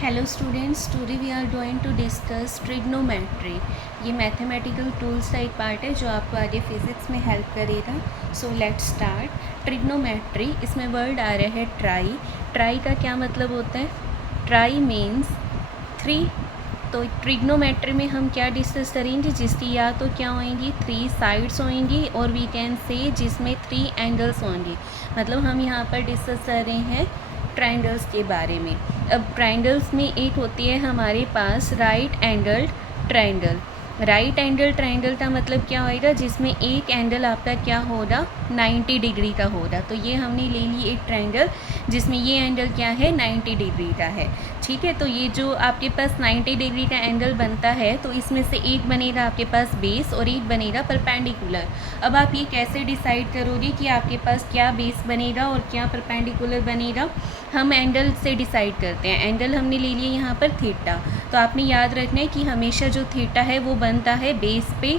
Hello students, today we are going to discuss trigonometry. ये mathematical tools का एक part है जो आपको आगे फिजिक्स में हेल्प करेगा। So let's start. ट्रिग्नोमेट्री, इसमें वर्ड आ रहा है ट्राई। ट्राई का क्या मतलब होता है? Try means 3। तो ट्रिग्नोमेट्री में हम क्या डिस्कस करेंगे? जिसकी या तो क्या होंगी 3 साइड्स होंगी और वी कैन से जिसमें 3 एंगल्स होंगे। मतलब हम यहाँ पर डिस्कस कर रहे हैं ट्रायंगल्स के बारे में। अब ट्रायंगल्स में एक होती है हमारे पास right angled triangle. Right angle triangle का मतलब क्या होएगा? जिसमें एक एंगल आपका क्या होगा 90 डिग्री का होगा। तो ये हमने ले ली एक ट्रायंगल जिसमें ये एंगल क्या है 90 डिग्री का है। ठीक है, तो ये जो आपके पास 90 डिग्री का एंगल बनता है तो इसमें से एक बनेगा आपके पास बेस और एक बनेगा परपेंडिकुलर। अब आप ये कैसे डिसाइड करोगे कि आपके पास क्या बेस बनेगा और क्या परपेंडिकुलर बनेगा? हम एंगल से डिसाइड करते हैं। एंगल हमने ले लिया यहाँ पर थीटा। तो आपने याद रखना है कि हमेशा जो थीटा है वो बनता है बेस पे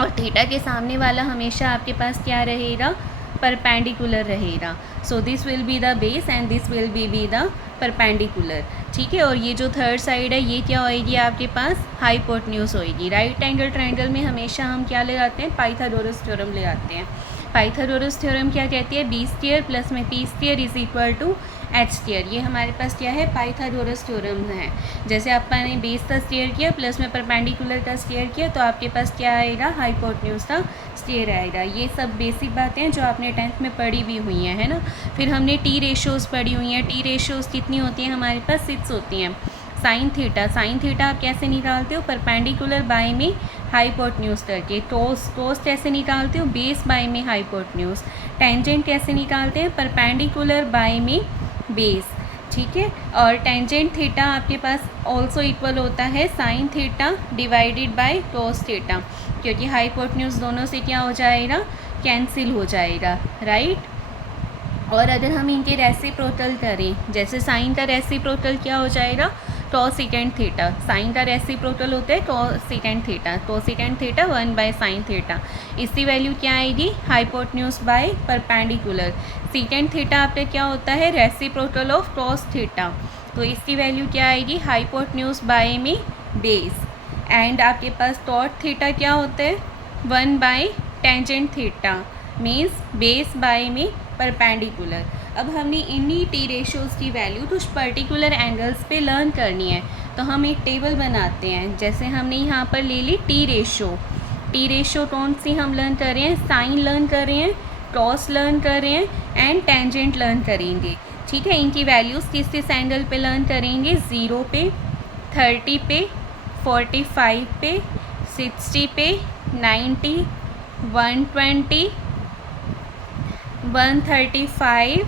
और थीटा के सामने वाला हमेशा आपके पास क्या रहेगा? परपेंडिकुलर रहेगा। So this will be the base and this will be the perpendicular. ठीक है, और ये जो थर्ड साइड है ये क्या होएगी आपके पास? हाइपोटेन्यूज होएगी। राइट एंगल ट्रायंगल में हमेशा हम क्या लगाते हैं? पाइथागोरस थ्योरम लगाते हैं। पाइथागोरस थ्योरम क्या कहती है? बी स्क्वायर प्लस में P square is equal to H square. ये हमारे पास क्या है? पाइथागोरस थ्योरम है। जैसे आपने बेस का स्क्वायर किया प्लस में परपेंडिकुलर का स्क्वायर किया तो आपके पास क्या आएगा? हाइपोटेन्यूज का स्क्वायर आएगा। ये सब बेसिक बातें हैं जो आपने 10th में पढ़ी भी हुई हैं, है ना। फिर हमने टी रेशियोज़ पढ़ी हुई हैं। टी रेशियोज़ कितनी होती हैं? हमारे पास 6 होती हैं। साइन थीटा आप कैसे निकालते हो? परपेंडिकुलर बाय में हाइपोटेन्यूज करके। टॉस कैसे निकालते हो? बेस बाय में हाइपोटेन्यूज। टेंजेंट कैसे निकालते हैं? परपेंडिकुलर बाय में बेस। ठीक है, और टेंजेंट थीटा आपके पास ऑल्सो इक्वल होता है sine theta divided by cos theta, क्योंकि हाइपोटेन्यूज दोनों से क्या हो जाएगा? कैंसिल हो जाएगा, राइट। और अगर हम इनके रेसिप्रोकल करें, जैसे साइन का रेसिप्रोकल क्या हो जाएगा? Cosec theta. साइन का रेसिप्रोकल होता है cosec theta. Cosec theta 1 by sine theta. इसकी वैल्यू क्या आएगी? Hypotenuse by perpendicular. Sec theta आपका क्या होता है? Reciprocal of cos theta. तो इसकी वैल्यू क्या आएगी? हाइपोटेन्यूज बाय में बेस। एंड आपके पास कॉट थीटा क्या होता है? 1 by tangent theta means base by में परपेंडिकुलर। अब हमने इन्हीं टी रेशियोज़ की वैल्यू कुछ पर्टिकुलर एंगल्स पे लर्न करनी है, तो हम एक टेबल बनाते हैं। जैसे हमने यहाँ पर ले ली टी रेशियो। टी रेशियो कौन सी हम लर्न कर रहे हैं? साइन लर्न कर रहे हैं, कॉस लर्न कर रहे हैं एंड टेंजेंट लर्न करेंगे। ठीक है, इनकी वैल्यूज़ किस किस एंगल पे लर्न करेंगे? 0 पे, 30 पे, 45 पे, 60 पे, 90, 120, 135,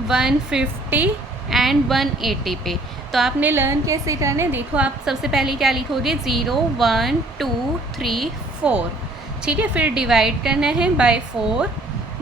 150 एंड 180 पे। तो आपने लर्न कैसे करना है? देखो, आप सबसे पहले क्या लिखोगे? 0, 1, 2, 3, 4। ठीक है, फिर डिवाइड करना है बाय 4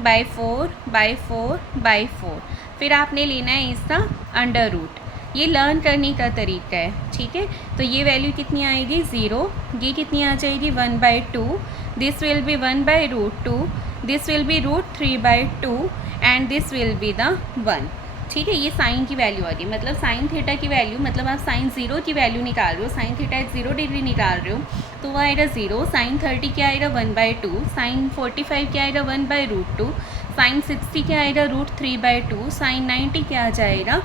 बाय 4 बाय 4 बाय 4। फिर आपने लेना है इसका अंडर रूट। ये लर्न करने का तरीका है। ठीक है, तो ये वैल्यू कितनी आएगी? 0। ये कितनी आ जाएगी? 1/2। This will be 1/√2। This will be √3/2 and this will be the 1। ठीक है, ये साइन की वैल्यू आ गई। मतलब साइन थीटा की वैल्यू, मतलब आप साइन 0 की वैल्यू निकाल रहे हो, साइन थीटा 0 डिग्री निकाल रहे हो तो वह आएगा 0। साइन 30 क्या आएगा? 1/2। साइन 45 क्या आएगा? 1/√2। साइन 60 क्या आएगा? √3/2। साइन 90 क्या आ जाएगा?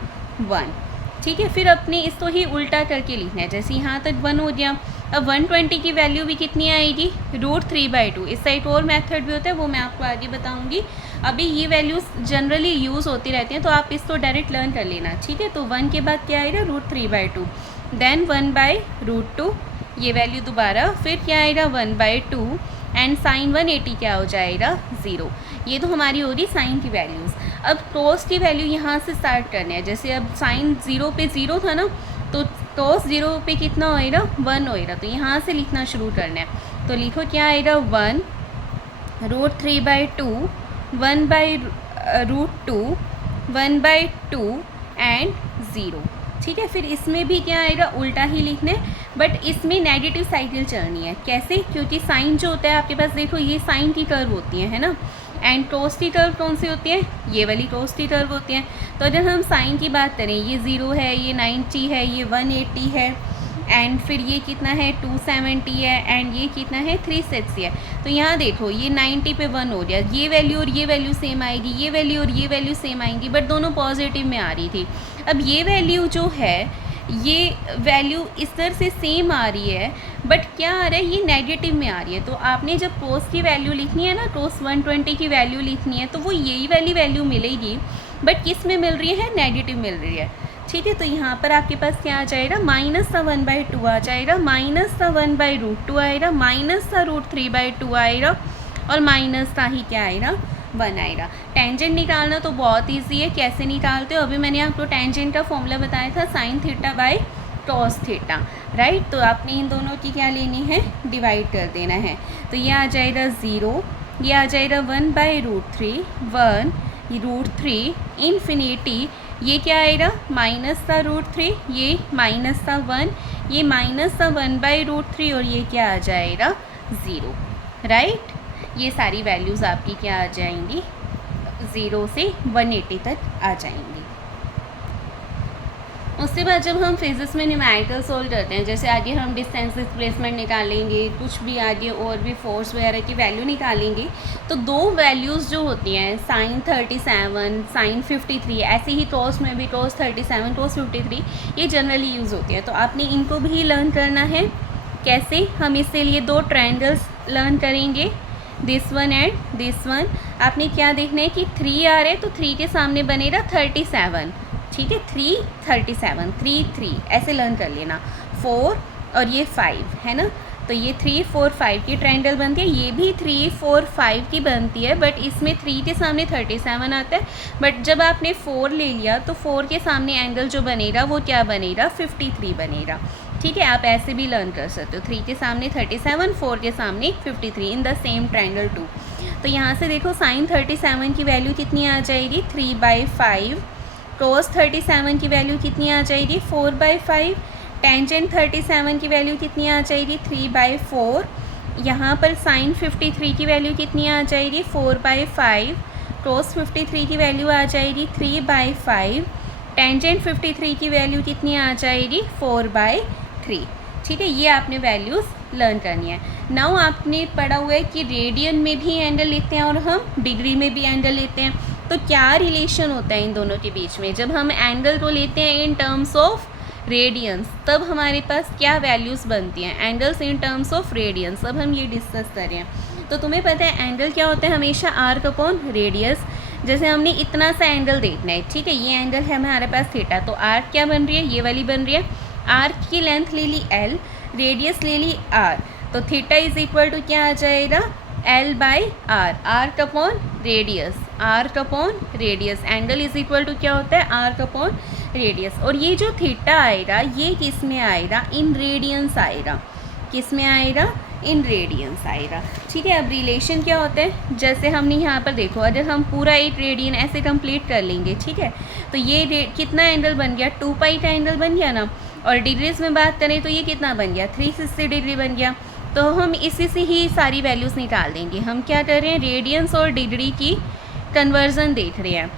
1। ठीक है, फिर अपने इसको ही उल्टा करके लिखना है। जैसे यहाँ तक 1 हो गया। अब 120 की वैल्यू भी कितनी आएगी? √3/2। इस साइड और मेथड भी होता है, वो मैं आपको आगे बताऊंगी। अभी ये वैल्यूज़ जनरली यूज़ होती रहती हैं तो आप इसको डायरेक्ट लर्न कर लेना। ठीक है, तो 1 के बाद क्या आएगा? √3/2, देन 1/√2, ये वैल्यू दोबारा, फिर क्या आएगा? 1/2 एंड साइन 180 क्या हो जाएगा? 0। ये तो हमारी होगी साइन की वैल्यूज़। अब कॉस की वैल्यू यहाँ से स्टार्ट करना है। जैसे अब साइन 0 पे 0 था ना, तो कॉस 0 पे कितना होएगा? 1 होएगा। तो यहाँ से लिखना शुरू करना है। तो लिखो क्या आएगा? 1 √3/2, 1/√2, 1/2 एंड 0। ठीक है, फिर इसमें भी क्या आएगा? उल्टा ही लिखना है, बट इसमें नेगेटिव साइकिल चलनी है। कैसे? क्योंकि साइन जो होता है आपके पास, देखो ये साइन की कर्व होती है ना, एंड टॉस्टी टर्व कौन सी होती है, ये वाली टॉस्टी टर्व होती है। तो अगर हम साइन की बात करें, ये 0 है, ये 90 है, ये 180 है, एंड फिर ये कितना है 270 है, एंड ये कितना है 360 है। तो यहाँ देखो ये 90 पे 1 हो गया, ये वैल्यू और ये वैल्यू सेम आएगी, ये वैल्यू और ये वैल्यू सेम आएंगी, बट दोनों पॉजिटिव में आ रही थी। अब ये वैल्यू जो है, ये वैल्यू इस तरह से सेम आ रही है, बट क्या आ रहा है, ये नेगेटिव में आ रही है। तो आपने जब कोस की वैल्यू लिखनी है ना, कोस 120 की वैल्यू लिखनी है, तो वो यही वाली वैल्यू मिलेगी, बट किस में मिल रही है, नेगेटिव मिल रही है। ठीक है, तो यहाँ पर आपके पास क्या आ जाएगा, -1/2 आ जाएगा, -1/√2 आएगा, -√3/2 आएगा, और माइनस का ही क्या आएगा, 1 आएगा। टेंजेंट निकालना तो बहुत ईजी है, कैसे निकालते हो, अभी मैंने आपको टेंजेंट का फॉर्मूला बताया था, sin θ cos θ, राइट। तो आपने इन दोनों की क्या लेनी है, डिवाइड कर देना है। तो ये आ जाएगा 0, ये आ जाएगा 1/√3, 1√3 इन्फिनिटी, ये क्या आएगा -√3, ये -1, ये -1/√3, और ये क्या आ जाएगा 0, राइट। ये सारी वैल्यूज़ आपकी क्या आ जाएंगी, 0 से 180 तक आ जाएंगी। उसके बाद जब हम फिजिक्स में न्यूमेरिकल सोल्व करते हैं, जैसे आगे हम डिस्टेंस डिस्प्लेसमेंट निकालेंगे, कुछ भी आगे और भी फोर्स वगैरह की वैल्यू निकालेंगे, तो दो वैल्यूज़ जो होती हैं sin 37, sin 53, ऐसे ही cos में भी cos 37, cos 53, ये जनरली यूज़ होती है। तो आपने इनको भी लर्न करना है। कैसे, हम इसके लिए दो ट्रायंगल्स लर्न करेंगे, this one and this one. आपने क्या देखना है कि 3 आ रहे हैं, तो 3 के सामने बनेगा 37, ठीक है, 3 37, 3 3 ऐसे लर्न कर लेना। 4 और ये 5 है ना, तो ये 3 4 5 की ट्रायंगल बनती है, ये भी 3 4 5 की बनती है, बट इसमें 3 के सामने 37 आता है। बट जब आपने 4 ले लिया, तो 4 के सामने एंगल जो बनेगा वो क्या बनेगा, 53 बनेगा। ठीक है, आप ऐसे भी लर्न कर सकते हो, 3 के सामने 37, 4 के सामने 53 इन द सेम ट्रायंगल 2। तो यहाँ से देखो sin 37 की वैल्यू कितनी आ जाएगी, 3/5, cos 37 की वैल्यू कितनी आ जाएगी, 4/5, टेंजेंट 37 की वैल्यू कितनी आ जाएगी, 3/4, यहाँ पर sin 53 की वैल्यू कितनी आ जाएगी, 4/5, cos 53 की वैल्यू आ जाएगी 3/5, टेंजेंट 53 की वैल्यू कितनी आ जाएगी, 4/3। ठीक है, ये आपने वैल्यूज़ लर्न करनी है। नाउ आपने पढ़ा हुआ है कि रेडियन में भी एंगल लेते हैं और हम डिग्री में भी एंगल लेते हैं। तो क्या रिलेशन होता है इन दोनों के बीच में, जब हम एंगल को लेते हैं इन टर्म्स ऑफ रेडियंस, तब हमारे पास क्या वैल्यूज़ बनती हैं, angles in terms of radians. अब हम ये डिस्कस कर रहे हैं। तो तुम्हें पता है एंगल क्या होता है, हमेशा आर्क अपॉन रेडियस। जैसे हमने इतना सा एंगल देखना है, ठीक है, ये एंगल है हमारे पास थीटा, तो आर्क क्या बन रही है, ये वाली बन रही है। आर्क की लेंथ ले ली l, रेडियस ले ली r, तो थीटा इज इक्वल टू क्या आ जाएगा, l/r, arc upon radius, arc upon radius. Angle is equal to क्या होता है, आर्क अपॉन रेडियस। और ये जो थीटा आएगा ये किस में आएगा, इन रेडियंस आएगा। किस में आएगा, इन रेडियंस आएगा। ठीक है, अब रिलेशन क्या होता है, जैसे हमने यहाँ पर देखो, अगर हम पूरा 8 रेडियन ऐसे कंप्लीट कर लेंगे, ठीक है, तो ये कितना एंगल बन गया, 2π का एंगल बन गया ना। और डिग्रीज में बात करें तो ये कितना बन गया, 360 डिग्री बन गया। तो हम इसी से ही सारी वैल्यूज़ निकाल देंगे। हम क्या कर रहे हैं, रेडियंस और डिग्री की कन्वर्जन देख रहे हैं।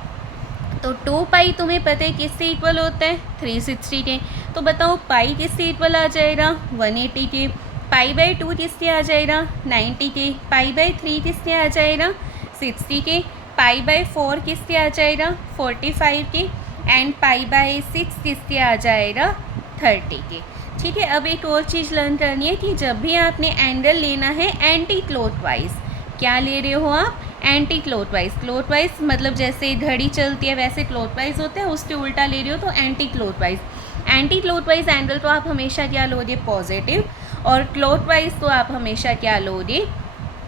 तो 2π तुम्हें पता है किससे इक्वल होता है, 360 के। तो बताओ पाई किससे इक्वल आ जाएगा, 180 के। π/2 किससे आ जाएगा, 90 के। π/3 किससे आ जाएगा, 60 के। π/4 किससे आ जाएगा, 45 के। एंड π/6 किससे आ जाएगा, 30 के। ठीक है, अब एक और चीज़ लर्न करनी है कि जब भी आपने एंगल लेना है एंटी क्लॉकवाइज, क्या ले रहे हो आप, एंटी क्लॉकवाइज। क्लॉकवाइज मतलब जैसे घड़ी चलती है वैसे क्लॉकवाइज होता है, उसके उल्टा ले रहे हो तो anti clockwise. Anti clockwise angle तो आप हमेशा क्या लोगे, पॉजिटिव, और क्लॉकवाइज तो आप हमेशा क्या लोगे,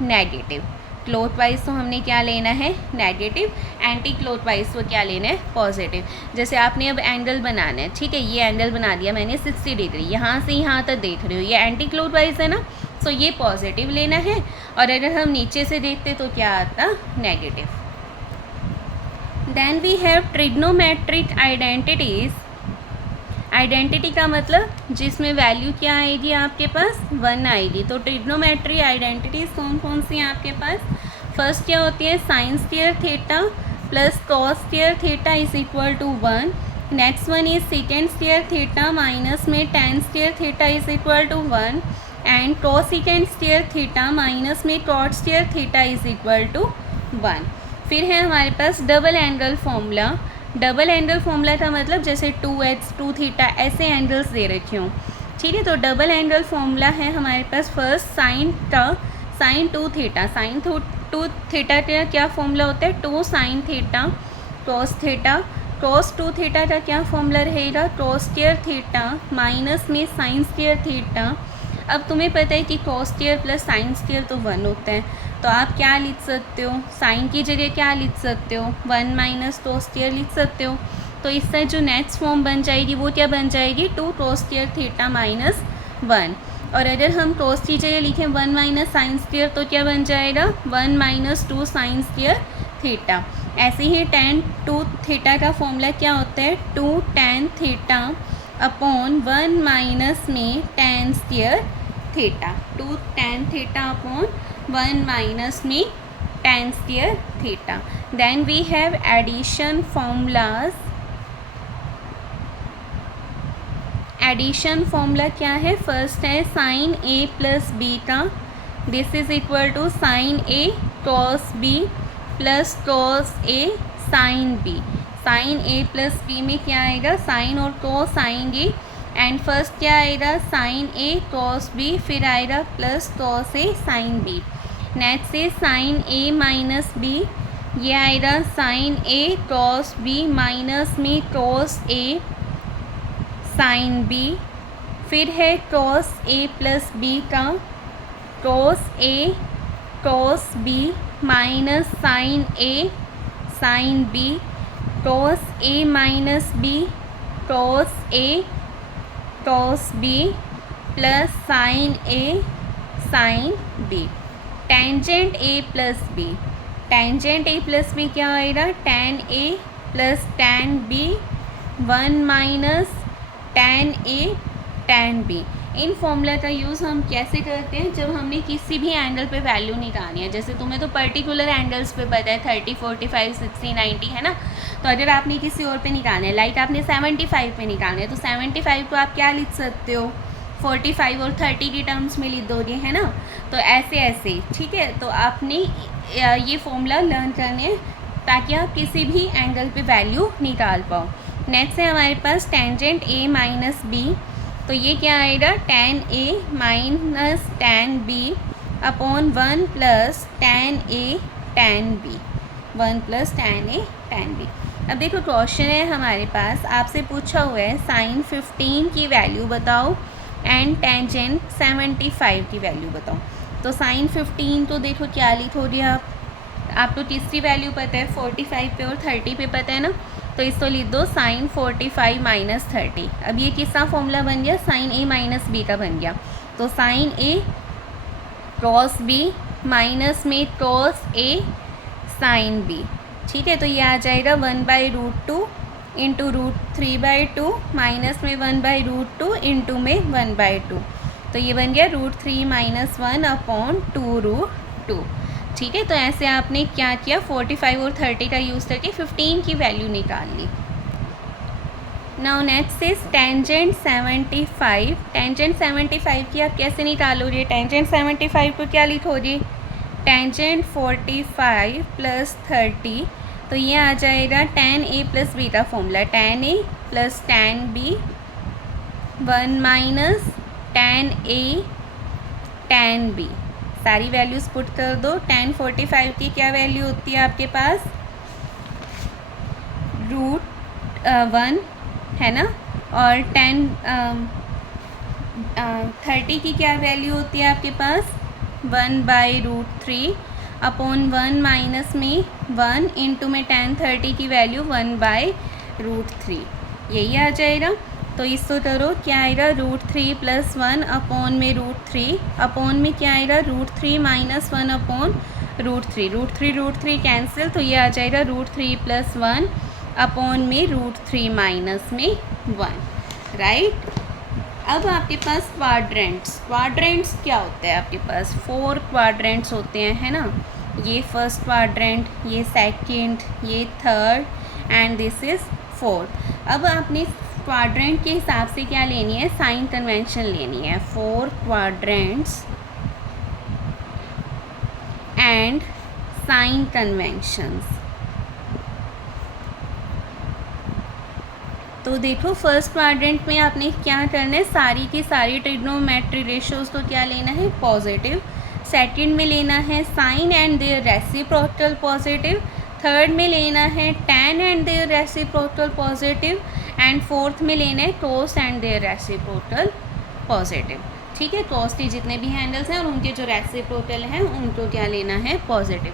नेगेटिव। क्लॉकवाइज तो हमने क्या लेना है, नेगेटिव, एंटी क्लॉकवाइज तो क्या लेना है, पॉजिटिव। जैसे आपने अब एंगल बनाना है, ठीक है, ये एंगल बना दिया मैंने 60 डिग्री, यहाँ से यहाँ तक देख रहे हो, ये एंटी क्लॉकवाइज है ना, सो ये पॉजिटिव लेना है। और अगर हम नीचे से देखते तो क्या आता, negative. Then we have trigonometric identities. Identity का मतलब जिसमें वैल्यू क्या आएगी आपके पास, 1 आएगी। तो ट्रिग्नोमेट्री आइडेंटिटीज़ कौन कौन सी हैं आपके पास, फर्स्ट क्या होती है, sine square theta plus cos square theta is equal to 1। Next one is secant square theta minus में tan square theta is equal to 1 and cosecant square theta minus में cot square theta is equal to 1। फिर है हमारे पास double angle formula. Double angle formula का मतलब जैसे 2h 2 theta ऐसे एंगल्स दे रखे हों, ठीक है। तो डबल एंगल फॉर्मूला है हमारे पास first sine 2 theta, sine 2 theta का क्या फॉर्मूला होता है, 2 sine theta cos theta, cos 2 theta का क्या फॉर्मूला रहेगा, कॉस स्क्वायर थीटा माइनस में साइन स्क्वायर थीटा। अब तुम्हें पता है कि cos square plus sine square तो 1 होता है, तो आप क्या लिख सकते हो, साइन की जगह क्या लिख सकते हो, 1 माइनस कॉस स्क्वायर लिख सकते हो। तो इससे जो नेक्स्ट फॉर्म बन जाएगी वो क्या बन जाएगी, 2 कॉस स्क्वायर थीटा माइनस 1। और अगर हम कॉस की जगह लिखें 1 माइनस साइन स्क्वायर तो क्या बन जाएगा, 1 माइनस 2 साइन स्क्वायर थीटा। ऐसे ही tan 2 थीटा का फॉर्मूला क्या होता है, 2 tan थीटा अपॉन 1 माइनस में tan square theta, 2 tan theta upon 1 minus में tan square theta. Then we have addition formulas. Addition formula क्या है, फर्स्ट है साइन ए प्लस बी का, this is equal to sine A cos B plus cos A sine B. Sine A plus B में क्या आएगा, sign और cos आएंगे and first क्या आएगा, साइन ए कॉस बी, फिर आएगा plus cos A sine B. Next से साइन ए माइनस बी, ये आएगा sine A cos B minus में कॉस ए साइन बी। फिर है कॉस ए प्लस बी का, cos A cos B minus sine A sine B, cos A minus B cos A cos B plus sine A sine B. Tangent A plus B, tangent A plus B क्या आएगा, tan A plus tan B, 1 minus tan A tan B. In formula का use हम कैसे करते हैं, जब हमने किसी भी एंगल पे वैल्यू निकालनी है। जैसे तुम्हें तो पर्टिकुलर एंगल्स पे पता है 30, 45, 60, 90 है ना। तो अगर आपने किसी और पे निकालना है, लाइक आपने 75 पे निकालना है, तो 75 को आप क्या लिख सकते हो, 45 और 30 की टर्म्स में लिख दोगे, है ना। तो ऐसे ऐसे, ठीक है। तो आपने ये फॉर्मूला लर्न करने ताकि आप किसी भी एंगल पे वैल्यू निकाल पाओ। नेक्स्ट है हमारे पास टेंजेंट ए माइनस बी, तो ये क्या आएगा, tan A minus tan B upon 1 plus tan A tan B, 1 plus tan A tan B. अब देखो क्वेश्चन है हमारे पास, आपसे पूछा हुआ है साइन 15 की वैल्यू बताओ एंड टेंजेंट 75 की वैल्यू बताओ। तो साइन 15 तो देखो क्या लिखोगे आपको तीसरी वैल्यू पता है 45 पे और 30 पे पता है ना, तो इसको लिख दो साइन 45 माइनस 30। अब ये किसका फॉर्मूला बन गया, साइन ए माइनस बी का बन गया। तो sign A cos B minus में कॉस ए साइन बी, ठीक है। तो ये आ जाएगा 1/√2 इंटू √3/2 माइनस में 1/√2 इंटू में 1/2। तो ये बन गया √3 माइनस 1 अपॉन 2√2, ठीक है। तो ऐसे आपने क्या किया, 45 और 30 का यूज़ करके 15 की वैल्यू निकाल ली। Now next is tangent 75। Tangent 75 की आप कैसे निकालोगे, टेंजेंट 75 को क्या लिखोगे, टेंजेंट 45 प्लस 30, तो ये आ जाएगा tan ए प्लस बी का formula, tan A plus tan B, 1 minus tan A tan B. सारी वैल्यूज़ पुट कर दो। tan 45 की क्या वैल्यू होती है आपके पास, √1 है ना, और tan 30 की क्या वैल्यू होती है आपके पास, 1/√3 अपॉन 1 माइनस में 1 इंटू में tan 30 की वैल्यू 1/√3, यही आ जाएगा। तो इसको करो, क्या आएगा, √3 प्लस 1 अपॉन में √3 अपॉन में क्या आएगा, √3 माइनस 1 अपॉन √3, √3 कैंसिल, तो ये आ जाएगा √3 प्लस 1 अपॉन में √3 माइनस में 1, राइट। अब आपके पास क्वाड्रेंट्स क्या होता है, आपके पास 4 क्वाड्रेंट्स होते हैं, है ना। ये फर्स्ट क्वाड्रेंट, ये सेकंड, ये third and this is fourth. अब आपने क्वाड्रेंट के हिसाब से क्या लेनी है, साइन कन्वेंशन लेनी है। 4 क्वाड्रेंट्स एंड साइन कन्वेंशंस। तो देखो फर्स्ट क्वाड्रेंट में आपने क्या करना है, सारी की सारी ट्रिग्नोमेट्री रेशियोज को क्या लेना है, पॉजिटिव। सेकंड में लेना है sine and their reciprocal positive. Third में लेना है tan and their reciprocal positive. And fourth में लेना है cos and their reciprocal positive. ठीक है, cos के जितने भी हैंडल्स हैं और उनके जो रेसिप्रोकल हैं उनको क्या लेना है, पॉजिटिव।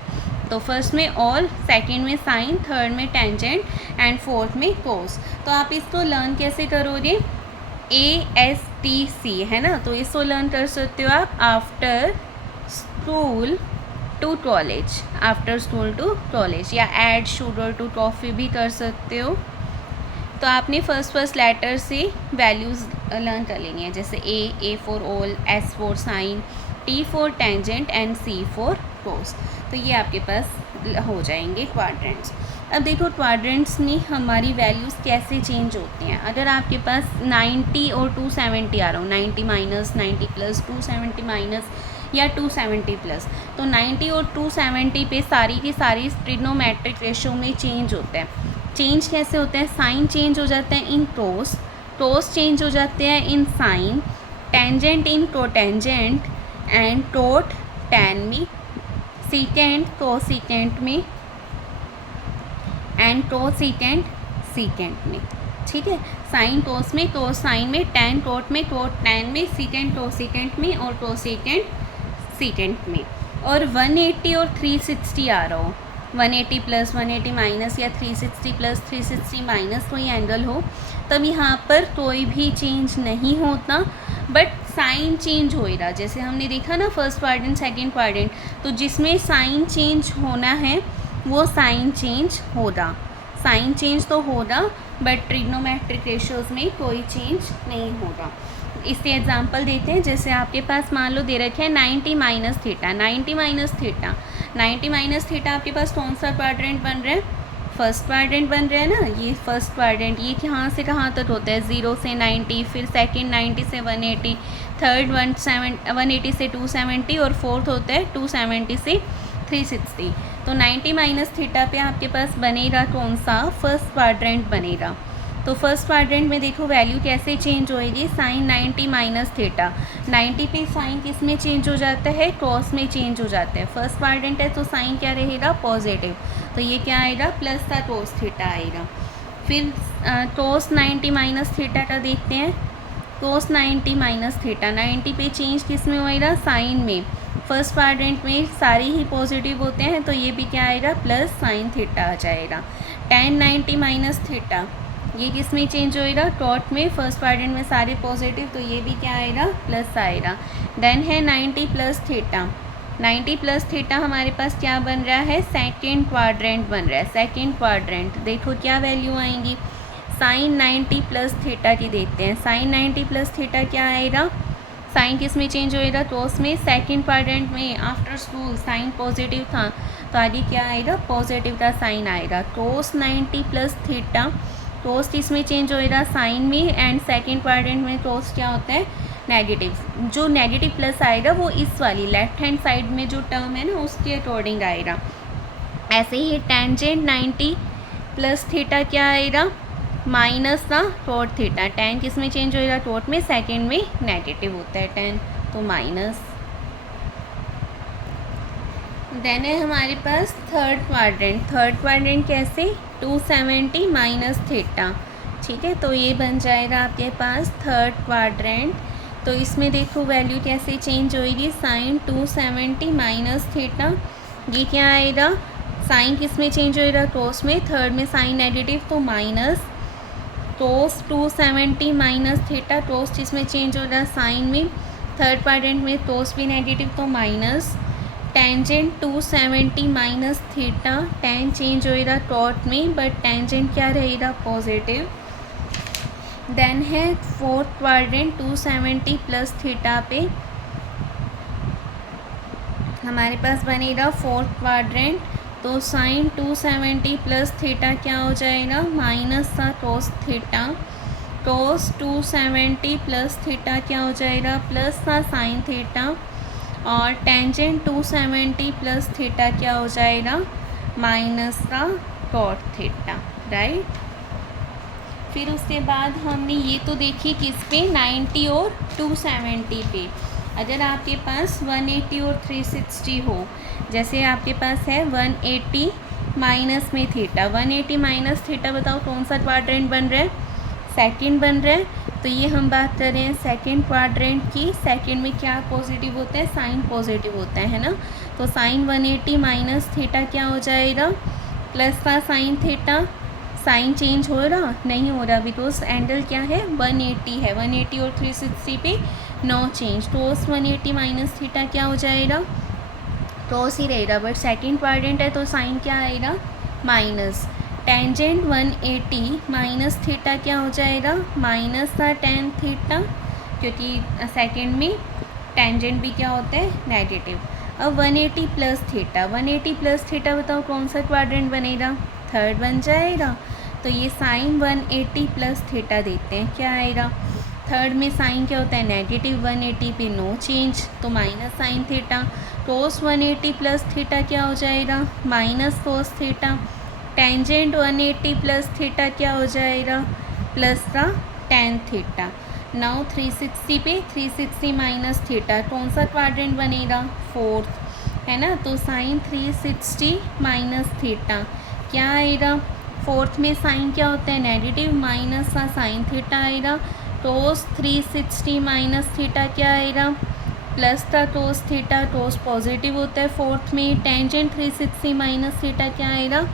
तो फर्स्ट में ऑल, सेकंड में साइन, थर्ड में टेंजेंट एंड फोर्थ में कोस। तो आप इसको लर्न कैसे करोगे, ASTC है ना, तो इसको लर्न कर सकते हो आप after school to college, after school to college, या एड शुगर टू टॉफ़ी भी कर सकते हो। तो आपने फर्स्ट लेटर से वैल्यूज़ लर्न कर लेनी है, जैसे A for all, S for sine, T for tangent and C for cos. तो ये आपके पास हो जाएंगे क्वाड्रेंट्स। अब देखो क्वाड्रेंट्स में हमारी वैल्यूज़ कैसे चेंज होती हैं। अगर आपके पास 90 और 270 आ रहा हो, 90 माइनस, 90 प्लस, 270 माइनस या 270 प्लस, तो 90 और 270 पे सारी की सारी ट्रिग्नोमेट्रिक रेशियो में चेंज होता है। चेंज कैसे होता है, साइन चेंज हो जाता है इन टोस, टोस चेंज हो जाते हैं in sine, tangent in cotangent and cot tan में, सीकेंट कोसीकेंट में एंड टोसीकेंट सीकेंट में। ठीक है, साइन टोस में, टोस साइन में, टैन टोट में, टोट टैन में, सीकेंट टोसीकेंट में और टोसीकेंट सीकेंट में। और 180 और 360 आ रहा हो, 180 प्लस, 180 माइनस या 360 प्लस, 360 माइनस कोई एंगल हो, तब यहाँ पर कोई भी चेंज नहीं होता, बट साइन चेंज होएगा। जैसे हमने देखा ना फर्स्ट क्वाड्रेंट सेकंड क्वाड्रेंट, तो जिसमें साइन चेंज होना है वो साइन चेंज होगा, साइन चेंज तो होगा बट ट्रिग्नोमेट्रिक रेशियोज़ में कोई चेंज नहीं होगा। इसके एग्जांपल देते हैं, जैसे आपके पास मान लो दे रखे हैं 90 minus theta, 90 minus theta, 90 minus theta आपके पास कौन सा क्वाड्रेंट बन रहा है, फर्स्ट क्वाड्रेंट बन रहा है ना, ये फर्स्ट क्वाड्रेंट। ये कहाँ से कहाँ तक होता है, 0 से 90, फिर सेकंड 90 से 180, थर्ड 180 से 270 और फोर्थ होता है 270 से 360। तो 90 माइनस थीटा पे आपके पास बनेगा कौन सा, फर्स्ट क्वाड्रेंट बनेगा। तो फर्स्ट क्वाड्रेंट में देखो वैल्यू कैसे चेंज होएगी, साइन 90 माइनस थीटा, 90 पे साइन किस में चेंज हो जाता है, कॉस में चेंज हो जाता है। फर्स्ट क्वाड्रेंट है तो साइन क्या रहेगा, पॉजिटिव, तो ये क्या आएगा, प्लस का कोस थीटा आएगा। फिर कोस 90 माइनस थीटा का देखते हैं, कोस 90 माइनस थीटा, 90 पे चेंज किस में होएगा, साइन में। फर्स्ट क्वाड्रेंट में सारे ही पॉजिटिव होते हैं तो ये भी क्या आएगा, प्लस साइन थीटा आ जाएगा। tan 90 माइनस थीटा, ये किस में चेंज होएगा, टॉट में। फर्स्ट क्वाड्रेंट में सारे पॉजिटिव तो ये भी क्या आएगा, प्लस आएगा। देन है 90 प्लस थीटा, 90 प्लस थीटा हमारे पास क्या बन रहा है, सेकेंड क्वाड्रेंट बन रहा है। सेकेंड क्वाड्रेंट देखो क्या वैल्यू आएंगी, साइन 90 प्लस थीटा की देखते हैं। साइन 90 प्लस थीटा क्या आएगा, साइन किस में चेंज होएगा, टॉस में। सेकेंड क्वाड्रेंट में आफ्टर स्कूल साइन पॉजिटिव था तो आगे क्या आएगा, पॉजिटिव का साइन आएगा। कोस 90 प्लस थीटा, कोस किस में चेंज होएगा, साइन में। एंड सेकेंड क्वाड्रेंट में कोस क्या होता है, नेगेटिव। जो नेगेटिव प्लस आएगा वो इस वाली लेफ्ट हैंड साइड में जो टर्म है ना उसके अकॉर्डिंग आएगा। ऐसे ही टेंजेंट 90 प्लस थीटा क्या आएगा, माइनस का टॉट थीटा। टेन किस में चेंज होएगा, टॉट में। सेकेंड में नेगेटिव होता है टेन, तो माइनस। देन है हमारे पास थर्ड क्वाड्रेंट। थर्ड क्वाड्रेंट कैसे, 270 माइनस थीटा। ठीक है, तो ये बन जाएगा आपके पास थर्ड क्वाड्रेंट। तो इसमें देखो वैल्यू कैसे चेंज होएगी, साइन 270 माइनस थीटा, ये क्या आएगा, साइन किस में चेंज होएगा, कोस में। थर्ड में साइन नेगेटिव तो माइनस, कोस 270 माइनस थीटा, कोस जिसमें चेंज हो रहा है साइन में। थर्ड क्वाड्रेंट में कोस भी नेगेटिव तो minus. Tangent 270 minus theta, ten change होएगा टॉट में बट टेंजेंट क्या रहेगा, पॉजिटिव। देन है फोर्थ क्वाड्रेंट 270 प्लस थीटा पे हमारे पास बनेगा फोर्थ क्वाड्रेंट, तो साइन 270 प्लस थीटा क्या हो जाएगा, माइनस का कोस थीटा, कोस 270 प्लस थीटा क्या हो जाएगा, प्लस का साइन थीटा, और टेंजेंट 270 प्लस थीटा क्या हो जाएगा, माइनस का कॉट थीटा, राइट। फिर उसके बाद हमने ये तो देखी किस पे, 90 और 270 पे। अगर आपके पास 180 और 360 हो, जैसे आपके पास है 180 माइनस में थीटा, 180 माइनस थीटा बताओ कौन सा क्वाड्रेंट बन रहा है, सेकंड बन रहा है। तो ये हम बात कर रहे हैं सेकंड क्वाड्रेंट की। सेकंड में क्या पॉजिटिव होता है, साइन पॉजिटिव होता है ना। तो साइन 180 माइनस थीटा क्या हो जाएगा, प्लस का साइन थीटा। साइन चेंज हो रहा, नहीं हो रहा, बिकॉज एंगल क्या है, 180 है। 180 और 360 पे नो चेंज। तो उस 180 माइनस थीटा क्या हो जाएगा, टॉस ही रहेगा, बट सेकंड क्वाड्रेंट है तो साइन क्या आएगा, माइनस। टेंजेंट 180 माइनस थीटा क्या हो जाएगा, माइनस का टेन थीटा, क्योंकि सेकंड में टेंजेंट भी क्या होता है, नेगेटिव। अब 180 प्लस थीटा, 180 प्लस थीटा बताओ कौन सा क्वाड्रेंट बनेगा, थर्ड बन जाएगा। तो ये साइन 180 प्लस थीटा देते हैं, क्या आएगा, थर्ड में साइन क्या होता है, नेगेटिव, 180 पे नो चेंज, तो माइनस साइन थीटा। कोस 180 प्लस थीटा क्या हो जाएगा, minus cos theta. Tangent 180 plus theta क्या हो जाएगा, प्लस का टेन थीटा। नाउ 360 पे 360 माइनस थीटा, कौन सा क्वाड्रेंट बनेगा, फोर्थ, है ना। तो साइन 360 माइनस थीटा क्या आएगा, फोर्थ में साइन क्या होता है, नेगेटिव, माइनस का साइन थीटा आएगा। कोस 360 माइनस थीटा क्या आएगा, प्लस का कोस थीटा, कोस पॉजिटिव होता है फोर्थ में। टेंजेंट 360 माइनस थीटा क्या आएगा,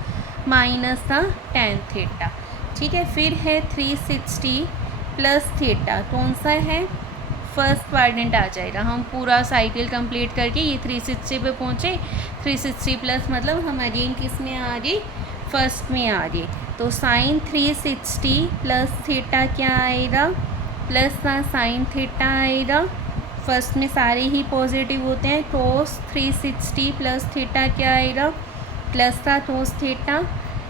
माइनस का टेन थीटा, ठीक है। फिर है 360 प्लस थीटा, कौन सा है, फर्स्ट क्वाड्रेंट आ जाएगा। हम पूरा साइकिल कंप्लीट करके ये 360 पे पहुँचे। 360 प्लस मतलब हमारी किस में आ रही, फर्स्ट में आ रही। तो साइन 360 प्लस थीटा क्या आएगा, प्लस का साइन थीटा आएगा। फर्स्ट में सारे ही पॉजिटिव होते हैं। कोस 360 प्लस थीटा क्या आएगा, प्लस का cos theta.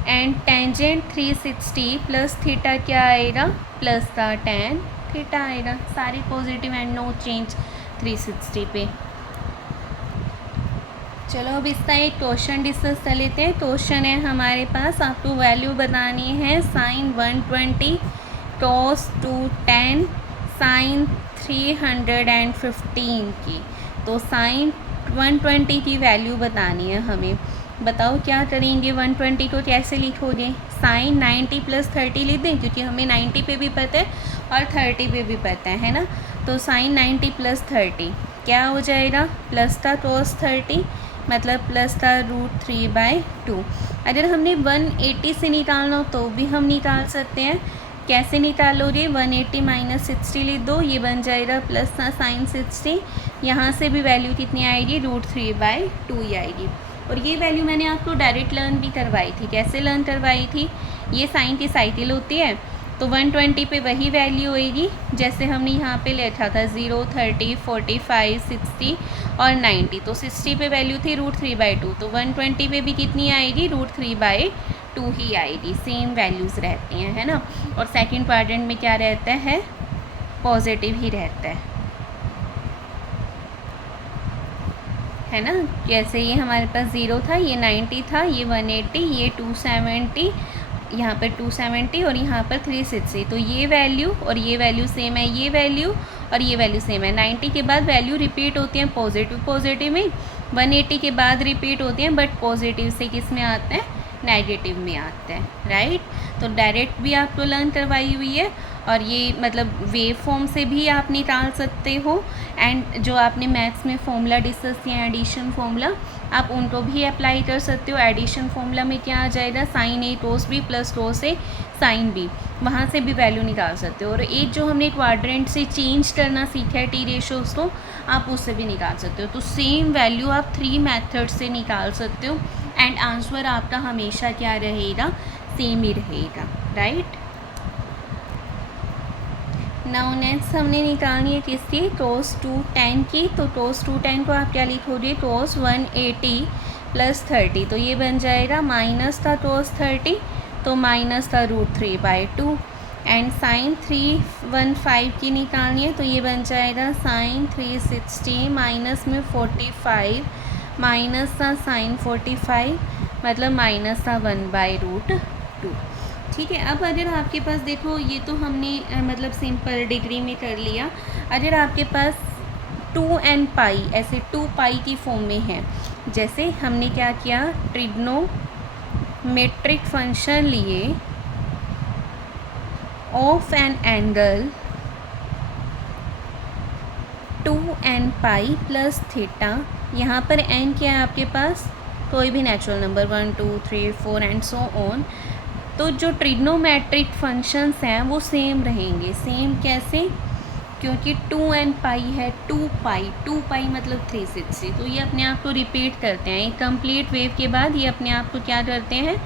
And tangent 360 plus theta क्या आएगा, प्लस का टेन थीटा आएगा। सारी पॉजिटिव एंड नो चेंज 360 पे। चलो अब इसका एक क्वेश्चन डिस्कस कर लेते हैं। क्वेश्चन है हमारे पास, आपको वैल्यू बनानी है साइन 120 कोस 210 साइन 315 की। तो साइन 120 की वैल्यू बतानी है हमें। बताओ क्या करेंगे, 120 को कैसे लिखोगे, साइन 90 प्लस 30 लिख दें, क्योंकि हमें 90 पे भी पता है और 30 पे भी पता है ना। तो साइन 90 प्लस 30 क्या हो जाएगा, प्लस का कोस 30 मतलब प्लस का √3/2। अगर हमने 180 से निकालना हो तो भी हम निकाल सकते हैं। कैसे निकालोगे, 180 माइनस 60 लिख दो, ये बन जाएगा प्लस का साइन 60। यहाँ से भी वैल्यू कितनी आएगी, √3/2 ही आएगी। और ये वैल्यू मैंने आपको डायरेक्ट लर्न भी करवाई थी। कैसे लर्न करवाई थी, ये साइन की साइकिल होती है, तो 120 पे वही वैल्यू होएगी जैसे हमने यहाँ पे लिखा था 0, 30, 45, 60 और 90। तो 60 पे वैल्यू थी √3/2, तो 120 पे भी कितनी आएगी, √3/2 ही आएगी। सेम वैल्यूज़ रहती हैं, है ना। और सेकंड क्वाड्रेंट में क्या रहता है, पॉजिटिव ही रहता है ना। जैसे ये हमारे पास 0 था, ये 90 था, ये 180, ये 270, यहाँ पर 270 और यहाँ पर 360। तो ये वैल्यू और ये वैल्यू सेम है, ये वैल्यू और ये वैल्यू सेम है। 90 के बाद वैल्यू रिपीट होती हैं पॉजिटिव में, 180 के बाद रिपीट होती हैं, बट पॉजिटिव से किस में आते हैं, नेगेटिव में आते हैं, राइट। तो डायरेक्ट भी आपको लर्न करवाई हुई है, और ये मतलब वेव फॉर्म से भी आप निकाल सकते हो। एंड जो आपने मैथ्स में फॉर्मूला डिस्कस किया, एडिशन फॉर्मूला, आप उनको भी अप्लाई कर सकते हो। एडिशन फॉर्मूला में क्या आ जाएगा, साइन ए कोस बी प्लस कोस ए साइन बी, वहाँ से भी वैल्यू निकाल सकते हो। और एक जो हमने क्वाड्रेंट से चेंज करना सीखा है टी रेशोज़ को, आप उससे भी निकाल सकते हो। तो सेम वैल्यू आप 3 मेथड से निकाल सकते हो, एंड आंसर आपका हमेशा क्या रहेगा, सेम ही रहेगा, राइट। नाउ नेक्स्ट हमने निकालनी है किसकी, cos 2tan की। तो cos 2tan को आप क्या लिखोगे, cos 180 + 30। तो ये बन जाएगा माइनस था cos 30 तो माइनस था √3/2। एंड sin 315 की निकालनी है, तो ये बन जाएगा sin 360 माइनस में 45 माइनस था sin 45 मतलब माइनस था 1/√2। ठीक है। अब अगर आपके पास देखो, ये तो हमने मतलब सिंपल डिग्री में कर लिया। अगर आपके पास 2n पाई ऐसे 2 पाई की फॉर्म में है, जैसे हमने क्या किया, ट्रिग्नोमेट्रिक फंक्शन लिए of an angle 2n pi + theta. यहाँ पर n क्या है आपके पास, कोई भी natural number 1 2 3 4 and so on. तो जो ट्रिग्नोमेट्रिक फंक्शंस हैं वो सेम रहेंगे। सेम कैसे, क्योंकि 2n पाई है, 2 पाई मतलब 360। तो ये अपने आप को रिपीट करते हैं, एक कंप्लीट वेव के बाद ये अपने आप को क्या करते हैं,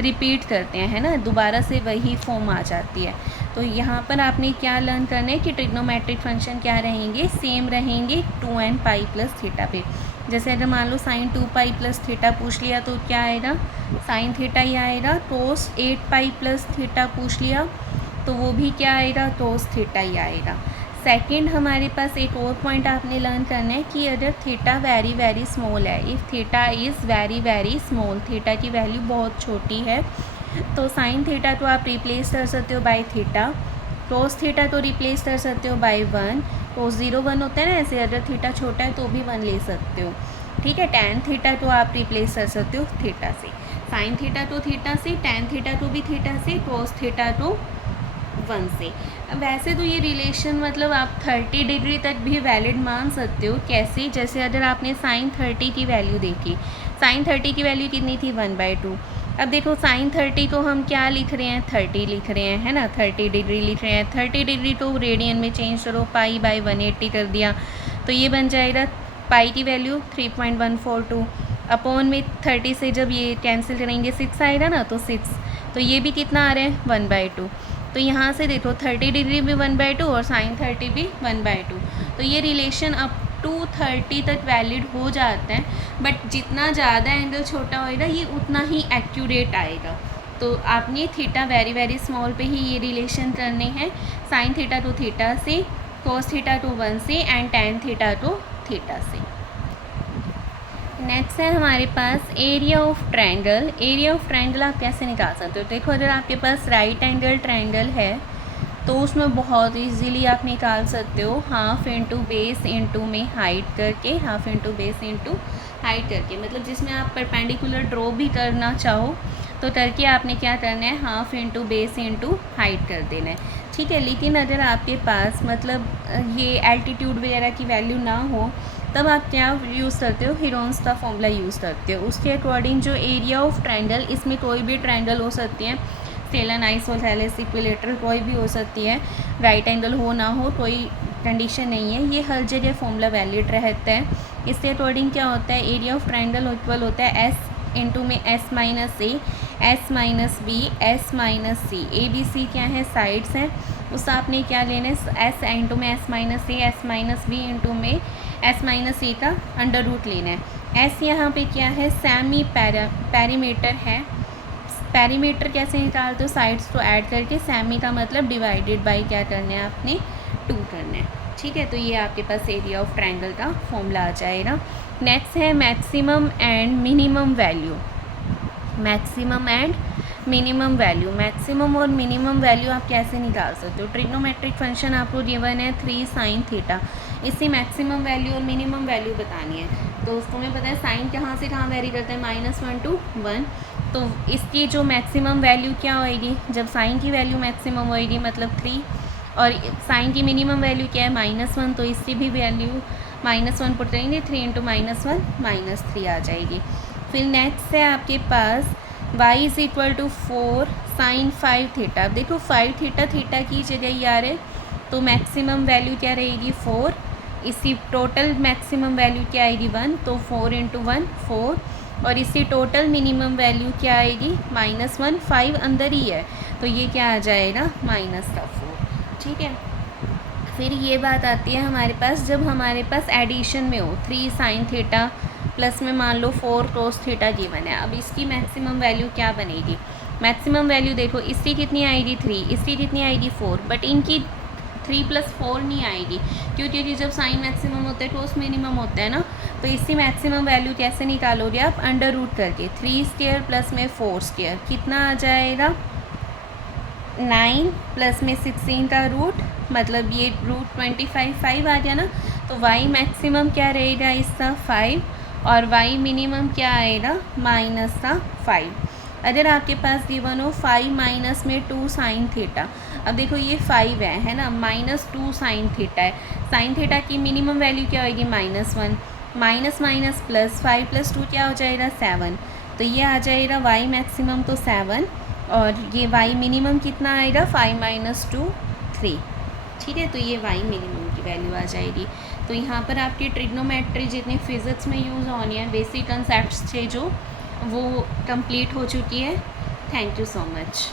रिपीट करते हैं, है ना, दोबारा से वही फॉर्म आ जाती है। तो यहाँ पर आपने क्या लर्न करना है कि ट्रिग्नोमेट्रिक फंक्शन क्या रहेंगे, सेम रहेंगे 2n पाई + थीटा पे। जैसे अगर मान लो sin 2 पाई + थीटा पूछ लिया तो क्या आएगा, sin थीटा ही आएगा। cos 8 पाई + थीटा पूछ लिया तो वो भी क्या आएगा, cos थीटा ही आएगा। सेकंड हमारे पास एक और पॉइंट आपने लर्न करना है कि अगर थीटा वेरी वेरी स्मॉल है, if theta is very very small, theta की वैल्यू बहुत छोटी है, तो साइन थीटा तो आप रिप्लेस कर सकते हो बाय थीटा, cos थीटा तो रिप्लेस कर सकते हो बाय 1, cos 0 1 होता है ना, ऐसे अगर थीटा छोटा है तो भी 1 ले सकते हो। ठीक है। tan थीटा तो आप रिप्लेस कर सकते हो थीटा से, साइन थीटा तो थीटा से, tan थीटा तो भी थीटा से, cos थीटा तो 1 से। वैसे तो ये रिलेशन मतलब आप 30 डिग्री तक भी वैलिड मान सकते हो। कैसे, जैसे अगर आपने sin 30 की वैल्यू देखी, sin 30 की वैल्यू कितनी थी, 1/2। अब देखो sin 30 को हम क्या लिख रहे हैं, 30 लिख रहे हैं, है ना, 30 डिग्री लिख रहे हैं। 30 डिग्री तो रेडियन में चेंज करो, π/180 कर दिया तो ये बन जाएगा, पाई की वैल्यू 3.142 अपॉन में 30 से जब ये कैंसिल करेंगे 6 आएगा ना, तो 6, तो ये भी कितना आ रहा है, 1/2। तो यहाँ से देखो 30 डिग्री भी 1/2 और sin 30 भी 1/2। तो ये रिलेशन अप टू 30 तक वैलिड हो जाता है, बट जितना ज़्यादा एंगल छोटा होएगा ये उतना ही एक्यूरेट आएगा। तो आपने थीटा वेरी वेरी स्मॉल पे ही ये रिलेशन करने हैं, sin थीटा तो थीटा से, cos थीटा तो 1 से एंड tan थीटा तो थीटा से। नेक्स्ट है हमारे पास area of triangle. Area of triangle आप कैसे निकाल सकते हो, देखो अगर आपके पास राइट एंगल ट्रायंगल है तो उसमें बहुत इजीली आप निकाल सकते हो, हाफ इंटू बेस इंटू में हाइट करके, half into base into height करके, मतलब जिसमें आप परपेंडिकुलर ड्रॉ भी करना चाहो तो करके आपने क्या करना है, half into base into height कर देना है। ठीक है। लेकिन अगर आपके पास मतलब ये एल्टीट्यूड वगैरह की वैल्यू ना हो तब आप क्या यूज़ करते हो, हीरोन्स का फॉर्मूला यूज़ करते हो। उसके अकॉर्डिंग जो एरिया ऑफ ट्रायंगल, इसमें कोई भी ट्रायंगल हो सकती है, स्केलन, आइसोसेलेस, इक्विलेटरल कोई भी हो सकती है, राइट एंगल हो ना हो कोई कंडीशन नहीं है, ये हर जगह फॉर्मूला वैलिड रहता है। इसके अकॉर्डिंग क्या होता है, एरिया ऑफ ट्रायंगल इक्वल होता है एस इंटू में S minus A, S minus B, S minus C. A B C क्या है, साइड्स हैं, उस आपने क्या लेना है, एस इंटू में S minus A, S minus B into में एस माइनस ए का अंडर रूट लेना है। एस यहाँ पे क्या है, सेमी पैरीमीटर है। पैरीमीटर कैसे निकालते हो, साइड्स को ऐड करके, सेमी का मतलब डिवाइडेड बाई क्या करना है आपने, 2 करना है। ठीक है। तो ये आपके पास एरिया ऑफ ट्रायंगल का फॉर्मूला आ जाएगा। नेक्स्ट है maximum and minimum value. Maximum and minimum value, maximum और मिनिमम वैल्यू आप कैसे निकाल सकते हो, ट्रिग्नोमेट्रिक फंक्शन आपको गिवन है 3 sin थीटा, इससे मैक्सिमम वैल्यू और मिनिमम वैल्यू बतानी है। तो उसको मैं पता है साइन कहाँ से कहाँ वेरी करता है, -1 to 1। तो इसकी जो मैक्सिमम वैल्यू क्या होएगी, जब साइन की वैल्यू मैक्सिमम होएगी मतलब 3, और साइन की मिनिमम वैल्यू क्या है, -1, तो इसकी भी वैल्यू -1 पुट करेंगे, 3 × -1 -3 आ जाएगी। फिर नेक्स्ट है आपके पास y = 4 sin 5 थीटा। अब देखो 5 थीटा थीटा की जगह ही आ रहे, तो मैक्सिमम वैल्यू क्या रहेगी, 4, इसकी टोटल मैक्सिमम वैल्यू क्या आएगी, 1, तो 4 × 1 4, और इसकी टोटल मिनिमम वैल्यू क्या आएगी, -1, 5 अंदर ही है, तो ये क्या आ जाएगा, -4। ठीक है। फिर ये बात आती है हमारे पास, जब हमारे पास एडिशन में हो 3 sin थीटा प्लस में मान लो 4 cos थीटा गिवन है। अब इसकी मैक्सिमम वैल्यू क्या बनेगी? मैक्सिमम वैल्यू देखो, इसकी कितनी आएगी 3, इसकी कितनी आएगी 4, बट इनकी 3 + 4 नहीं आएगी। क्यों? क्योंकि जब साइन मैक्सिमम होता है cos मिनिमम होता है ना। तो इसकी मैक्सिमम वैल्यू कैसे निकालोगे आप? अंडर रूट करके 3² प्लस में 4² कितना आ जाएगा? 9 प्लस में 16 का रूट, मतलब ये रूट 25 5 आ गया ना। तो y मैक्सिमम क्या रहेगा इसका? 5, और y मिनिमम क्या आएगा? माइनस का 5। अगर आपके पास गिवन हो 5 माइनस में 2 sin थीटा, अब देखो ये 5 है ना, माइनस 2 sin थीटा है। sin थीटा की मिनिमम वैल्यू क्या होगी? -1, माइनस माइनस प्लस, 5 + 2 क्या हो जाएगा? 7। तो ये आ जाएगा y मैक्सिमम तो 7, और ये y मिनिमम कितना आएगा? 5 - 2 3। ठीक है, तो ये y मिनिमम की वैल्यू आ जाएगी। तो यहाँ पर आपकी ट्रिग्नोमेट्री जितनी फिज़िक्स में यूज़ होनी है, बेसिक कंसेप्ट्स थे जो, वो कंप्लीट हो चुकी है। Thank you so much.